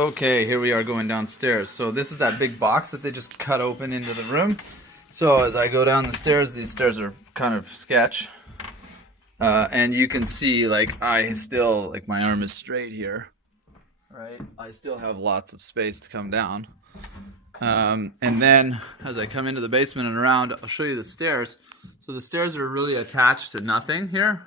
Okay, here we are going downstairs. So this is that big box that they just cut open into the room. So as I go down the stairs, these stairs are kind of sketch. And you can see, like, my arm is straight here, right? I still have lots of space to come down. And then as I come into the basement and around, I'll show you the stairs. So the stairs are really attached to nothing here.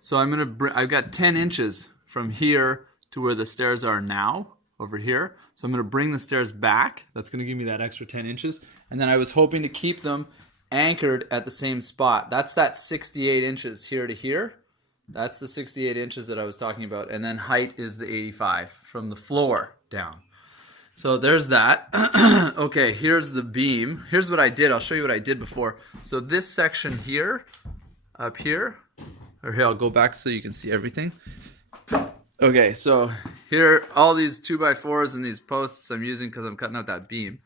So I've got 10 inches from here to where the stairs are now, over here. So I'm gonna bring the stairs back. That's gonna give me that extra 10 inches. And then I was hoping to keep them anchored at the same spot. That's that 68 inches here to here. That's the 68 inches that I was talking about. And then height is the 85 from the floor down. So there's that. Okay, here's the beam. Here's what I did. I'll show you what I did before. So this section here, up here, or here, I'll go back so you can see everything. Okay, so here, all these 2x4s and these posts I'm using because I'm cutting out that beam.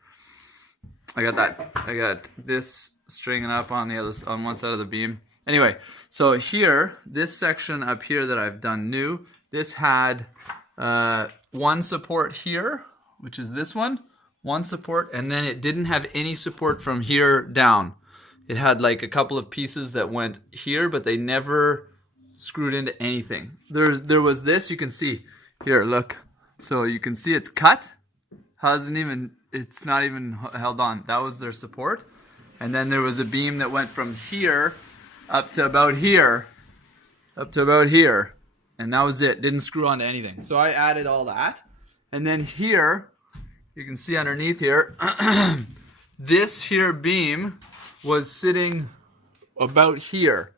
I got this stringing up on one side of the beam. Anyway, so here, this section up here that I've done new, this had one support here, which is this one support, and then it didn't have any support from here down. It had like a couple of pieces that went here, but they never screwed into anything. There was this, you can see here, look. So you can see it's cut. It's not even held on. That was their support. And then there was a beam that went from here up to about here, and that was it. Didn't screw onto anything. So I added all that. And then here, you can see underneath here, this here beam was sitting about here.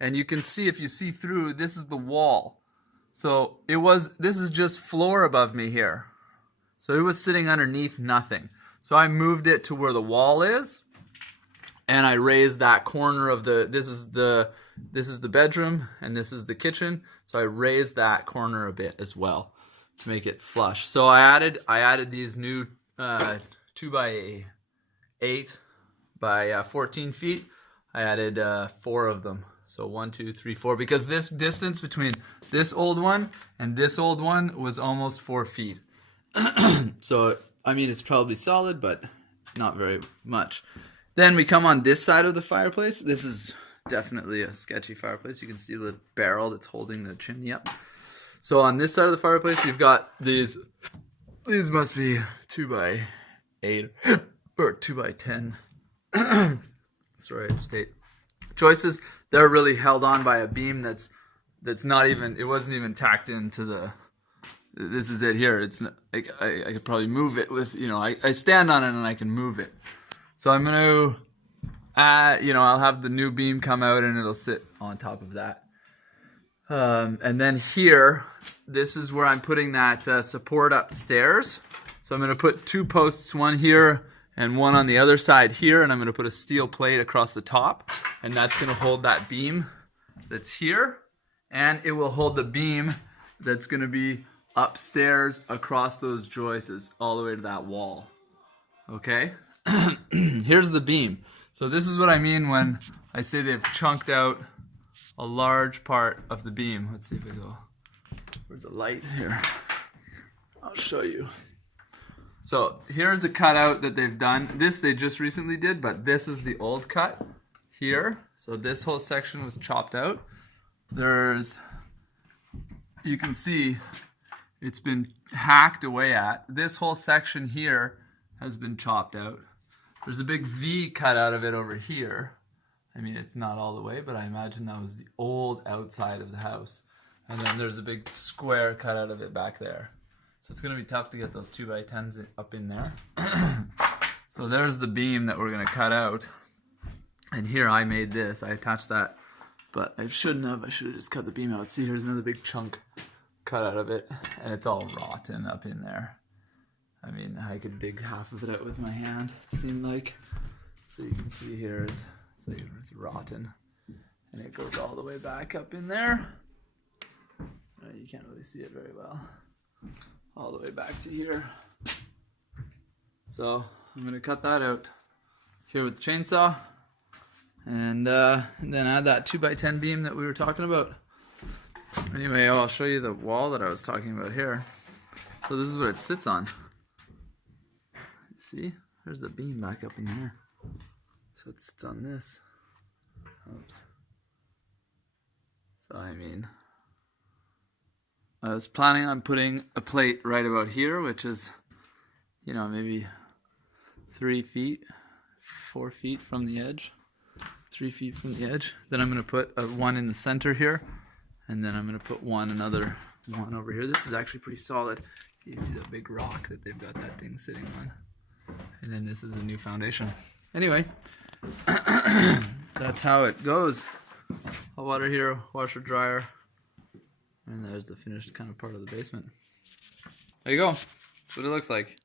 And you can see, if you see through, this is the wall. So this is just floor above me here. So it was sitting underneath nothing. So I moved it to where the wall is, and I raised that corner of this is the bedroom, and this is the kitchen. So I raised that corner a bit as well to make it flush. So I added these new 2x8 by 14 feet. I added 4 of them. So 1, 2, 3, 4, because this distance between this old one and this old one was almost 4 feet. So, I mean, it's probably solid, but not very much. Then we come on this side of the fireplace. This is definitely a sketchy fireplace. You can see the barrel that's holding the chimney up. So on this side of the fireplace, you've got these must be 2x8 or 2x10. Sorry, I just ate. Choices. They're really held on by a beam that's not even, it wasn't even tacked into the, this is it here. It's not, I could probably move it with, I stand on it and I can move it. So I'm going to, I'll have the new beam come out and it'll sit on top of that. And then here, this is where I'm putting that support upstairs. So I'm going to put 2 posts, one here and one on the other side here, and I'm going to put a steel plate across the top, and that's going to hold that beam that's here, and it will hold the beam that's going to be upstairs across those joists all the way to that wall. Okay? Here's the beam. So this is what I mean when I say they've chunked out a large part of the beam. Let's see if I go. Where's the light here? I'll show you. So here's a cutout that they've done. This they just recently did, but this is the old cut here. So this whole section was chopped out. You can see it's been hacked away at. This whole section here has been chopped out. There's a big V cut out of it over here. I mean, it's not all the way, but I imagine that was the old outside of the house. And then there's a big square cut out of it back there. So it's going to be tough to get those 2x10s up in there. So there's the beam that we're going to cut out. And here I made this. I attached that, but I shouldn't have. I should have just cut the beam out. See, here's another big chunk cut out of it. And it's all rotten up in there. I mean, I could dig half of it out with my hand, it seemed like. So you can see here, it's rotten. And it goes all the way back up in there. You can't really see it very well. All the way back to here. So I'm going to cut that out here with the chainsaw, and then add that 2x10 beam that we were talking about. Anyway, I'll show you the wall that I was talking about here. So So this is what it sits on. See? There's the beam back up in here. So it sits on this. Oops. So I mean, I was planning on putting a plate right about here, which is, you know, maybe 3 feet, 4 feet from the edge. 3 feet from the edge. Then I'm going to put one in the center here, and then I'm going to put another one over here. This is actually pretty solid. You can see the big rock that they've got that thing sitting on. And then this is a new foundation. Anyway, that's how it goes. Hot water here, washer, dryer, and there's the finished kind of part of the basement. There you go. That's what it looks like.